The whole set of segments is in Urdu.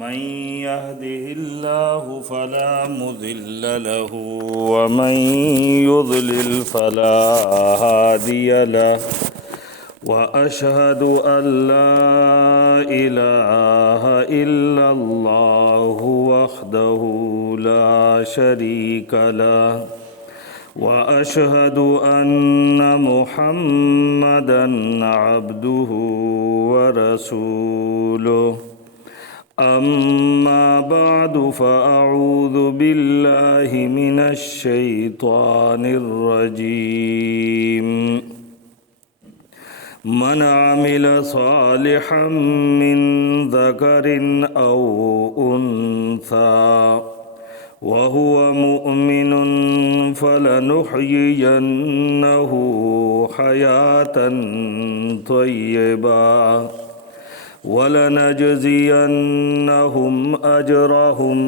من يهده الله فلا مضل له ومن يضلل فلا هادي له وأشهد أن لا إله إلا الله وحده لا شريك له وأشهد أن محمدًا عبده ورسوله أما بعد فأعوذ بالله من الشيطان الرجيم من عمل صالحا من ذكر أو أنثى وهو مؤمن فلنحيينه حياة طيبة ولنجزينهم أجرهم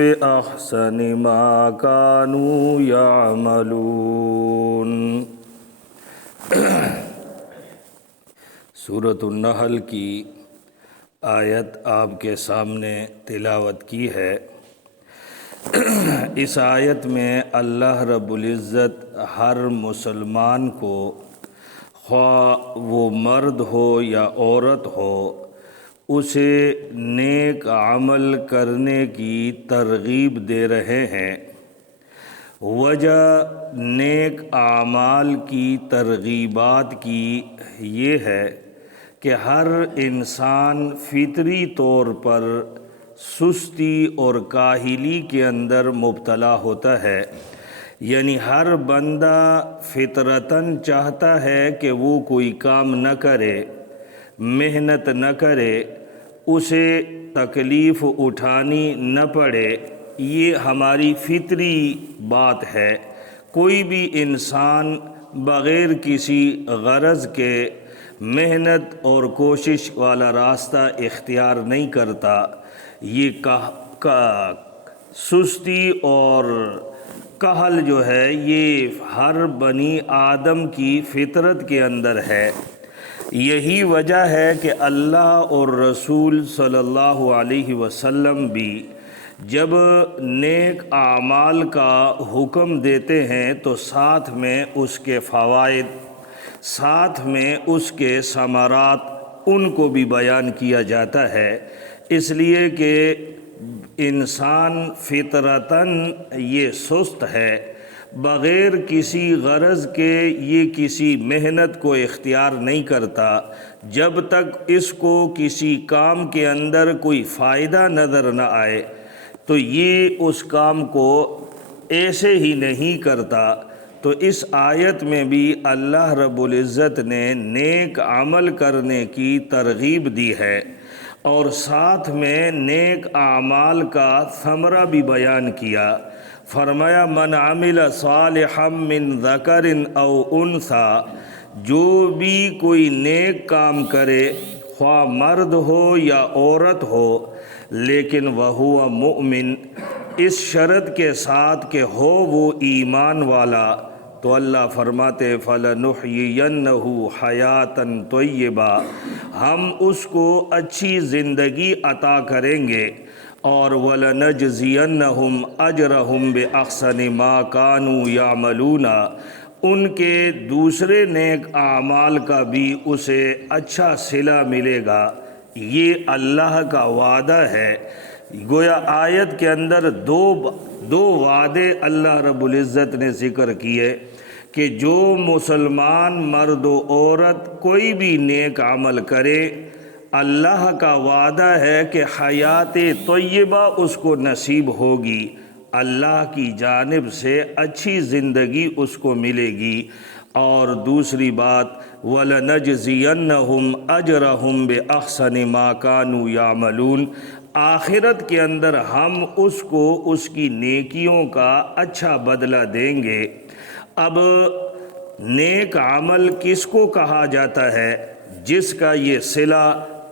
بأحسن ما كانوا يعملون۔ سورۃ النحل کی آیت آپ کے سامنے تلاوت کی ہے۔ اس آیت میں اللہ رب العزت ہر مسلمان کو، خواہ وہ مرد ہو یا عورت ہو، اسے نیک عمل کرنے کی ترغیب دے رہے ہیں۔ وجہ نیک اعمال کی ترغیبات کی یہ ہے کہ ہر انسان فطری طور پر سستی اور کاہلی کے اندر مبتلا ہوتا ہے، یعنی ہر بندہ فطرتاً چاہتا ہے کہ وہ کوئی کام نہ کرے، محنت نہ کرے، اسے تکلیف اٹھانی نہ پڑے۔ یہ ہماری فطری بات ہے۔ کوئی بھی انسان بغیر کسی غرض کے محنت اور کوشش والا راستہ اختیار نہیں کرتا۔ یہ سستی اور کہل جو ہے یہ ہر بنی آدم کی فطرت کے اندر ہے۔ یہی وجہ ہے کہ اللہ اور رسول صلی اللہ علیہ وسلم بھی جب نیک اعمال کا حکم دیتے ہیں تو ساتھ میں اس کے فوائد، ساتھ میں اس کے ثمرات ان کو بھی بیان کیا جاتا ہے، اس لیے کہ انسان فطرتاً یہ سست ہے، بغیر کسی غرض کے یہ کسی محنت کو اختیار نہیں کرتا۔ جب تک اس کو کسی کام کے اندر کوئی فائدہ نظر نہ آئے تو یہ اس کام کو ایسے ہی نہیں کرتا۔ تو اس آیت میں بھی اللہ رب العزت نے نیک عمل کرنے کی ترغیب دی ہے اور ساتھ میں نیک اعمال کا ثمرہ بھی بیان کیا۔ فرمایا من عمل صالحا من ذکر او انثی، جو بھی کوئی نیک کام کرے، خواہ مرد ہو یا عورت ہو، لیکن وہو مؤمن، اس شرط کے ساتھ کہ ہو وہ ایمان والا، تو اللہ فرماتے فَلَنُحْيِيَنَّهُ حَيَاةً طَيِّبَةً، ہم اس کو اچھی زندگی عطا کریں گے، اور وَلَنَجْزِيَنَّهُمْ أَجْرَهُمْ بِأَحْسَنِ مَا كَانُوا يَعْمَلُونَ، ان کے دوسرے نیک اعمال کا بھی اسے اچھا صلہ ملے گا۔ یہ اللہ کا وعدہ ہے۔ گویا آیت کے اندر دو وعدے اللہ رب العزت نے ذکر کیے کہ جو مسلمان مرد و عورت کوئی بھی نیک عمل کرے، اللہ کا وعدہ ہے کہ حیات طیبہ اس کو نصیب ہوگی، اللہ کی جانب سے اچھی زندگی اس کو ملے گی۔ اور دوسری بات وَلَنَجْزِيَنَّهُمْ أَجْرَهُمْ بِأَحْسَنِ مَا كَانُوا يَعْمَلُونَ، آخرت کے اندر ہم اس کو اس کی نیکیوں کا اچھا بدلہ دیں گے۔ اب نیک عمل کس کو کہا جاتا ہے؟ جس کا یہ صلہ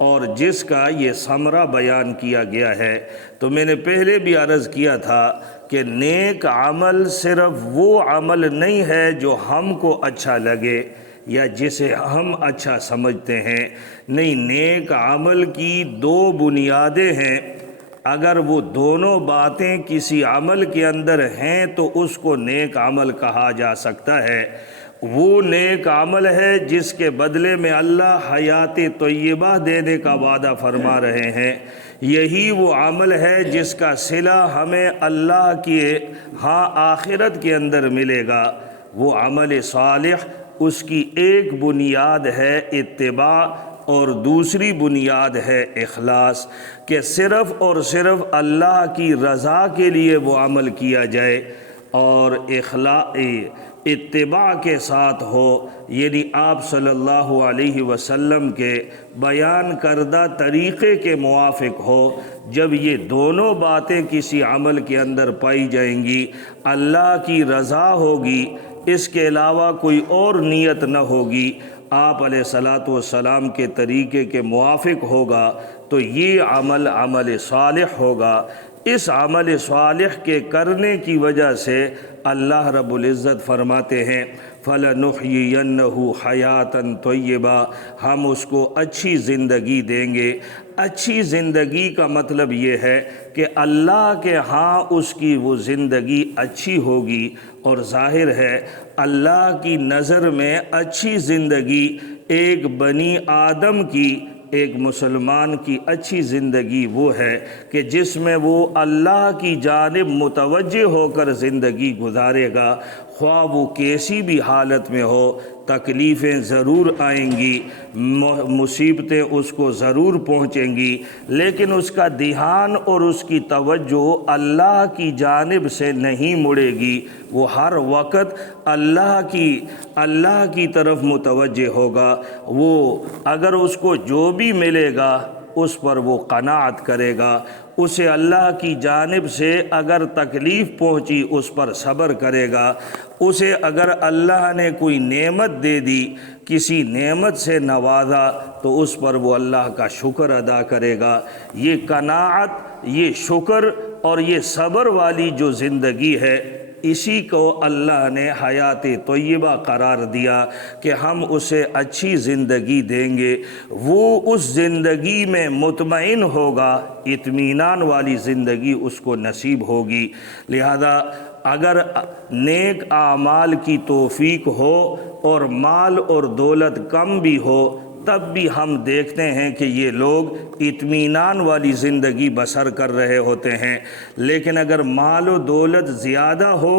اور جس کا یہ ثمرہ بیان کیا گیا ہے۔ تو میں نے پہلے بھی عرض کیا تھا کہ نیک عمل صرف وہ عمل نہیں ہے جو ہم کو اچھا لگے، یا جسے ہم اچھا سمجھتے ہیں۔ نہیں، نیک عمل کی دو بنیادیں ہیں، اگر وہ دونوں باتیں کسی عمل کے اندر ہیں تو اس کو نیک عمل کہا جا سکتا ہے۔ وہ نیک عمل ہے جس کے بدلے میں اللہ حیات طیبہ دینے کا وعدہ فرما رہے ہیں۔ یہی وہ عمل ہے جس کا صلہ ہمیں اللہ کے ہاں آخرت کے اندر ملے گا۔ وہ عمل صالح، اس کی ایک بنیاد ہے اتباع اور دوسری بنیاد ہے اخلاص، کہ صرف اور صرف اللہ کی رضا کے لیے وہ عمل کیا جائے اور اتباع کے ساتھ ہو، یعنی آپ صلی اللہ علیہ وسلم کے بیان کردہ طریقے کے موافق ہو۔ جب یہ دونوں باتیں کسی عمل کے اندر پائی جائیں گی، اللہ کی رضا ہوگی، اس کے علاوہ کوئی اور نیت نہ ہوگی، آپ علیہ الصلاۃ والسلام کے طریقے کے موافق ہوگا، تو یہ عمل صالح ہوگا۔ اس عمل صالح کے کرنے کی وجہ سے اللہ رب العزت فرماتے ہیں فَلَنُحْيِيَنَّهُ حَيَاةً طَيِّبَةً، ہم اس کو اچھی زندگی دیں گے۔ اچھی زندگی کا مطلب یہ ہے کہ اللہ کے ہاں اس کی وہ زندگی اچھی ہوگی، اور ظاہر ہے اللہ کی نظر میں اچھی زندگی ایک بنی آدم کی، ایک مسلمان کی اچھی زندگی وہ ہے کہ جس میں وہ اللہ کی جانب متوجہ ہو کر زندگی گزارے گا، خواہ وہ کیسی بھی حالت میں ہو۔ تکلیفیں ضرور آئیں گی، مصیبتیں اس کو ضرور پہنچیں گی، لیکن اس کا دھیان اور اس کی توجہ اللہ کی جانب سے نہیں مڑے گی، وہ ہر وقت اللہ کی طرف متوجہ ہوگا۔ وہ اگر اس کو جو بھی ملے گا اس پر وہ قناعت کرے گا، اسے اللہ کی جانب سے اگر تکلیف پہنچی اس پر صبر کرے گا، اسے اگر اللہ نے کوئی نعمت دے دی، کسی نعمت سے نوازا، تو اس پر وہ اللہ کا شکر ادا کرے گا۔ یہ قناعت، یہ شکر اور یہ صبر والی جو زندگی ہے، اسی کو اللہ نے حیات طیبہ قرار دیا کہ ہم اسے اچھی زندگی دیں گے۔ وہ اس زندگی میں مطمئن ہوگا، اطمینان والی زندگی اس کو نصیب ہوگی۔ لہذا اگر نیک اعمال کی توفیق ہو اور مال اور دولت کم بھی ہو، تب بھی ہم دیکھتے ہیں کہ یہ لوگ اطمینان والی زندگی بسر کر رہے ہوتے ہیں۔ لیکن اگر مال و دولت زیادہ ہو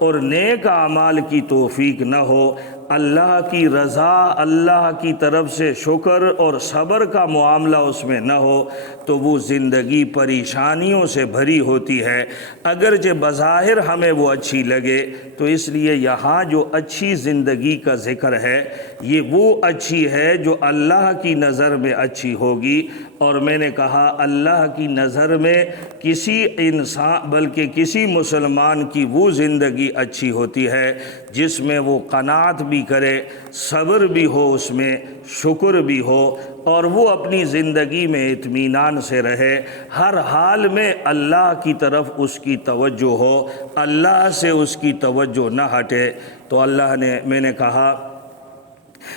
اور نیک اعمال کی توفیق نہ ہو، اللہ کی رضا، اللہ کی طرف سے شکر اور صبر کا معاملہ اس میں نہ ہو، تو وہ زندگی پریشانیوں سے بھری ہوتی ہے۔ اگرچہ بظاہر ہمیں وہ اچھی لگے، تو اس لیے یہاں جو اچھی زندگی کا ذکر ہے، یہ وہ اچھی ہے جو اللہ کی نظر میں اچھی ہوگی۔ اور میں نے کہا اللہ کی نظر میں کسی انسان بلکہ کسی مسلمان کی وہ زندگی اچھی ہوتی ہے جس میں وہ قناعت بھی کرے، صبر بھی ہو، اس میں شکر بھی ہو، اور وہ اپنی زندگی میں اطمینان سے رہے، ہر حال میں اللہ کی طرف اس کی توجہ ہو، اللہ سے اس کی توجہ نہ ہٹے۔ تو میں نے کہا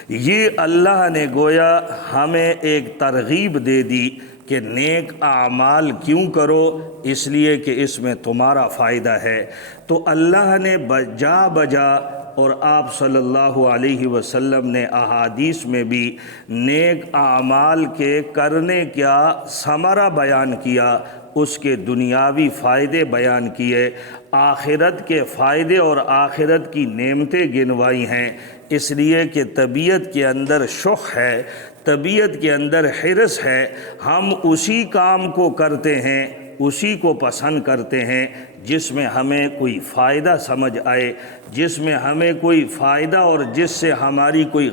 یہ اللہ نے گویا ہمیں ایک ترغیب دے دی کہ نیک اعمال کیوں کرو، اس لیے کہ اس میں تمہارا فائدہ ہے۔ تو اللہ نے بجا اور آپ صلی اللہ علیہ وسلم نے احادیث میں بھی نیک اعمال کے کرنے کا ثمرہ بیان کیا، اس کے دنیاوی فائدے بیان کیے، آخرت کے فائدے اور آخرت کی نعمتیں گنوائی ہیں، اس لیے کہ طبیعت کے اندر شوق ہے، طبیعت کے اندر حرص ہے، ہم اسی کام کو کرتے ہیں، اسی کو پسند کرتے ہیں جس میں ہمیں کوئی فائدہ سمجھ آئے، جس میں ہمیں کوئی فائدہ اور جس سے ہماری کوئی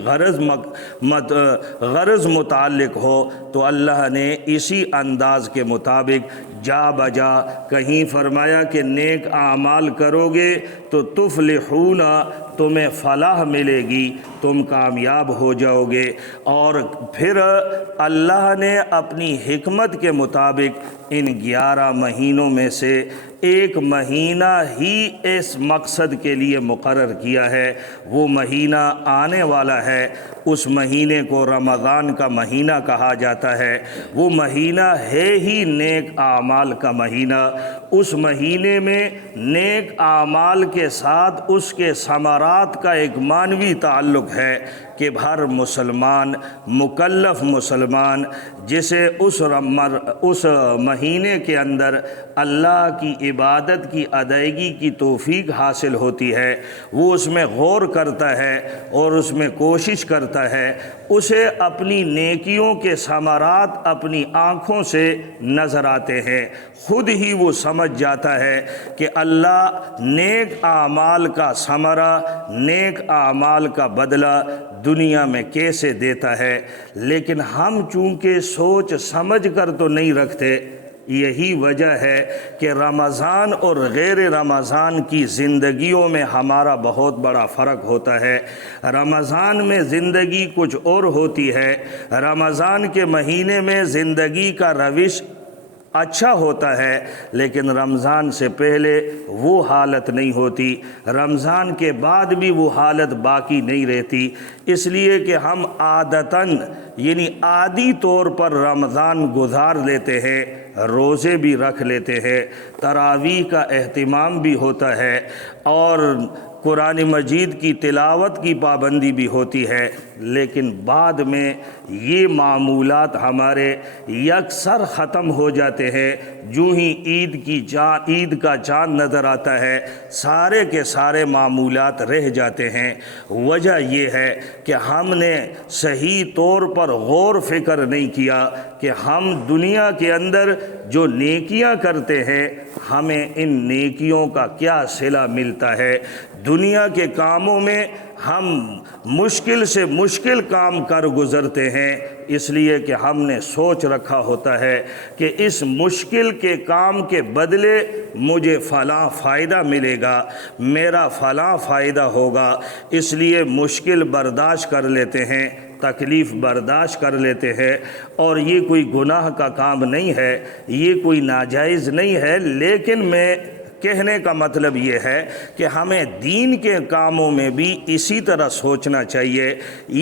غرض متعلق ہو۔ تو اللہ نے اسی انداز کے مطابق جا بجا، کہیں فرمایا کہ نیک اعمال کرو گے تو تفلحون، تمہیں فلاح ملے گی، تم کامیاب ہو جاؤ گے۔ اور پھر اللہ نے اپنی حکمت کے مطابق ان 11 مہینوں میں سے ایک مہینہ ہی اس مقصد کے لیے مقرر کیا ہے، وہ مہینہ آنے والا ہے، اس مہینے کو رمضان کا مہینہ کہا جاتا ہے۔ وہ مہینہ ہے ہی نیک اعمال کا مہینہ۔ اس مہینے میں نیک اعمال کے ساتھ اس کے ثمرات کا ایک معنوی تعلق ہے کہ ہر مسلمان، مکلف مسلمان، جسے اس مہینے کے اندر اللہ کی عبادت کی ادائیگی کی توفیق حاصل ہوتی ہے، وہ اس میں غور کرتا ہے اور اس میں کوشش کرتا ہے، اسے اپنی نیکیوں کے ثمرات اپنی آنکھوں سے نظر آتے ہیں، خود ہی وہ سمجھ جاتا ہے کہ اللہ نیک اعمال کا ثمرہ، نیک اعمال کا بدلہ دنیا میں کیسے دیتا ہے۔ لیکن ہم چونکہ سوچ سمجھ کر تو نہیں رکھتے، یہی وجہ ہے کہ رمضان اور غیر رمضان کی زندگیوں میں ہمارا بہت بڑا فرق ہوتا ہے۔ رمضان میں زندگی کچھ اور ہوتی ہے، رمضان کے مہینے میں زندگی کا روش اچھا ہوتا ہے، لیکن رمضان سے پہلے وہ حالت نہیں ہوتی، رمضان کے بعد بھی وہ حالت باقی نہیں رہتی، اس لیے کہ ہم عادتاً یعنی عادی طور پر رمضان گزار لیتے ہیں، روزے بھی رکھ لیتے ہیں، تراویح کا اہتمام بھی ہوتا ہے اور قرآن مجید کی تلاوت کی پابندی بھی ہوتی ہے، لیکن بعد میں یہ معمولات ہمارے یکسر ختم ہو جاتے ہیں۔ جو ہی عید کا چاند نظر آتا ہے، سارے کے سارے معمولات رہ جاتے ہیں۔ وجہ یہ ہے کہ ہم نے صحیح طور پر غور فکر نہیں کیا کہ ہم دنیا کے اندر جو نیکیاں کرتے ہیں، ہمیں ان نیکیوں کا کیا صلہ ملتا ہے۔ دنیا کے کاموں میں ہم مشکل سے مشکل کام کر گزرتے ہیں، اس لیے کہ ہم نے سوچ رکھا ہوتا ہے کہ اس مشکل کے کام کے بدلے مجھے فلاں فائدہ ملے گا، میرا فلاں فائدہ ہوگا، اس لیے مشکل برداشت کر لیتے ہیں، تکلیف برداشت کر لیتے ہیں، اور یہ کوئی گناہ کا کام نہیں ہے، یہ کوئی ناجائز نہیں ہے، لیکن میں کہنے کا مطلب یہ ہے کہ ہمیں دین کے کاموں میں بھی اسی طرح سوچنا چاہیے۔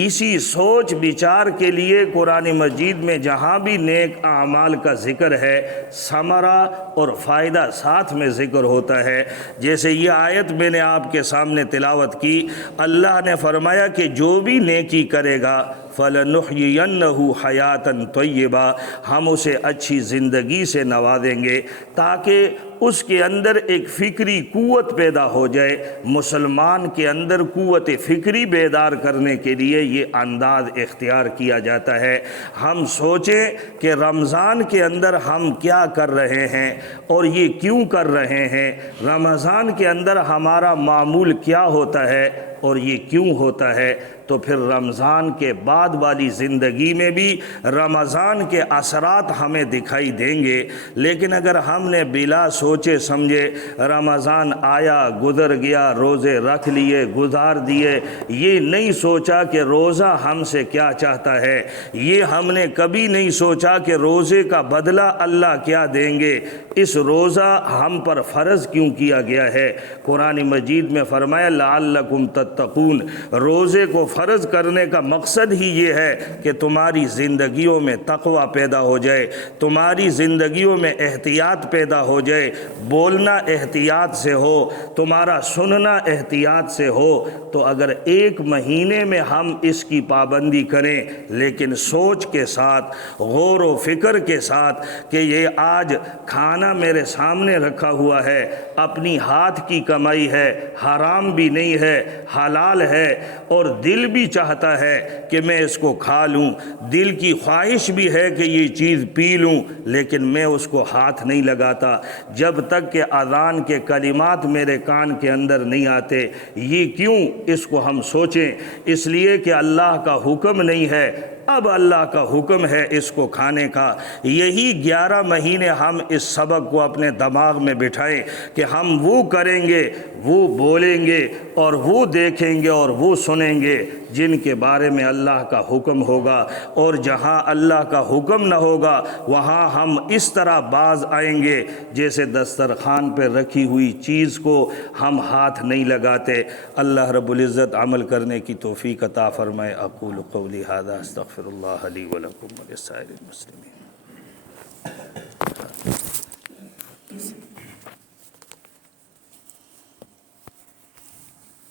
اسی سوچ بچار کے لیے قرآن مجید میں جہاں بھی نیک اعمال کا ذکر ہے، ثمرہ اور فائدہ ساتھ میں ذکر ہوتا ہے۔ جیسے یہ آیت میں نے آپ کے سامنے تلاوت کی، اللہ نے فرمایا کہ جو بھی نیکی کرے گا فَلَنُحْيِيَنَّهُ حَيَاتًا طَيِّبَةً، ہم اسے اچھی زندگی سے نوازیں گے تاکہ اس کے اندر ایک فکری قوت پیدا ہو جائے۔ مسلمان کے اندر قوت فکری بیدار کرنے کے لیے یہ انداز اختیار کیا جاتا ہے۔ ہم سوچیں کہ رمضان کے اندر ہم کیا کر رہے ہیں اور یہ کیوں کر رہے ہیں، رمضان کے اندر ہمارا معمول کیا ہوتا ہے اور یہ کیوں ہوتا ہے، تو پھر رمضان کے بعد والی زندگی میں بھی رمضان کے اثرات ہمیں دکھائی دیں گے۔ لیکن اگر ہم نے بلا سوچے سمجھے رمضان آیا گزر گیا، روزے رکھ لیے گزار دیے، یہ نہیں سوچا کہ روزہ ہم سے کیا چاہتا ہے، یہ ہم نے کبھی نہیں سوچا کہ روزے کا بدلہ اللہ کیا دیں گے، اس روزہ ہم پر فرض کیوں کیا گیا ہے۔ قرآن مجید میں فرمایا لعلکم تتقون، روزے کو فرض کرنے کا مقصد ہی یہ ہے کہ تمہاری زندگیوں میں تقوی پیدا ہو جائے، تمہاری زندگیوں میں احتیاط پیدا ہو جائے، بولنا احتیاط سے ہو، تمہارا سننا احتیاط سے ہو۔ تو اگر ایک مہینے میں ہم اس کی پابندی کریں، لیکن سوچ کے ساتھ، غور و فکر کے ساتھ کہ یہ آج کھانا میرے سامنے رکھا ہوا ہے، اپنی ہاتھ کی کمائی ہے، حرام بھی نہیں ہے، حلال ہے، اور دل بھی چاہتا ہے کہ میں اس کو کھا لوں، دل کی خواہش بھی ہے کہ یہ چیز پی لوں، لیکن میں اس کو ہاتھ نہیں لگاتا جب تک کہ اذان کے کلمات میرے کان کے اندر نہیں آتے۔ یہ کیوں؟ اس کو ہم سوچیں، اس لیے کہ اللہ کا حکم نہیں ہے اب اللہ کا حکم ہے اس کو کھانے کا۔ یہی 11 مہینے ہم اس سبق کو اپنے دماغ میں بٹھائیں کہ ہم وہ کریں گے، وہ بولیں گے اور وہ دیکھیں گے اور وہ سنیں گے جن کے بارے میں اللہ کا حکم ہوگا، اور جہاں اللہ کا حکم نہ ہوگا وہاں ہم اس طرح باز آئیں گے جیسے دسترخوان پہ رکھی ہوئی چیز کو ہم ہاتھ نہیں لگاتے۔ اللہ رب العزت عمل کرنے کی توفیق عطا فرمائے۔ اقول قولی ھذا استغفر اللہ لی ولکم ولسائر المسلمین۔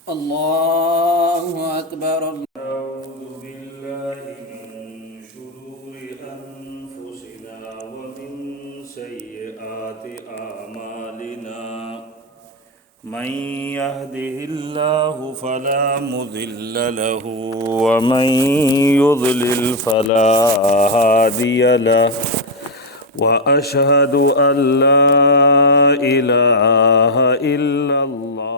اللہ اکبر۔ أعوذ بالله من شرور أنفسنا ومن سيئات أعمالنا من يهده الله فلا مضل له ومن يضلل فلا هادي له وأشهد أن لا إله إلا الله